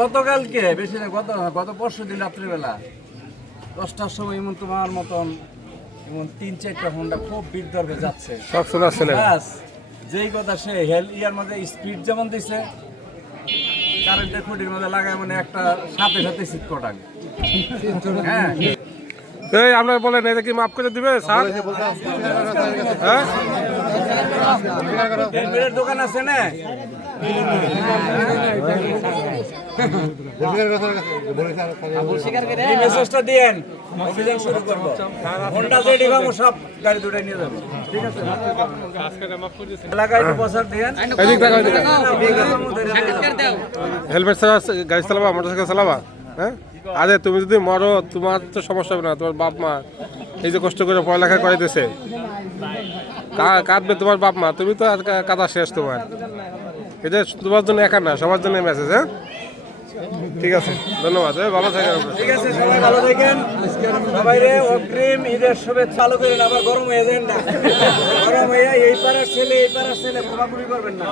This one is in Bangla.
গতকালকে বেশি না, গত পরশু দিন রাত্রিবেলা 10টার সময় এমন তোমার মতন এমন 3-4টা হোন্ডা খুব বিদ্যর্ভে যাচ্ছে সব শোনাচ্ছেন যেই কথা সে ইয়ার মধ্যে স্পিড যেমন দিছে কারেন্টের খুঁটির মধ্যে লাগায় মানে একটা সাথে সাথে সিট কটাং। হ্যাঁ এই আপনার বলেন এটা কি মাফ করে দিবে স্যার? হ্যাঁ হেলমেটের দোকান আছে না, এই মেসেজটা দিয়েন, অভিযান শুরু করবো। হোন্ডা যেটি ভাবো সব গাড়ি দুটাই নিয়ে যাবো, ঠিক আছে? এলাকায় একটু প্রচার দিয়েন। হেলমেট ছাড়া গাড়ি চালাবা, মোটরসাইকেল চালাবা? হ্যাঁ আরে তুমি যদি মরো তোমার তো সমস্যা হবে না, তোমার বাপ মা এই যে কষ্ট করে পড়ালেখা করাইতেছে, কাঁদবে তোমার বাপ মা, তুমি তো আর কাঁদা শেষ তোমার। এটা তোমার জন্য একা না, সবার জন্য মেসেজ। হ্যাঁ ঠিক আছে, ধন্যবাদ। ভালো থাকেন। ঠিক আছে, সবাই ভালো থাকেন। সবাই রে অগ্রিম ঈদের শুভেচ্ছা। চালু করেন, আবার গরম হয়ে যান না, গরম হয়ে এই পাড়ার ছেলে এই পাড়ার ছেলে ঘোরাঘুরি করবেন না।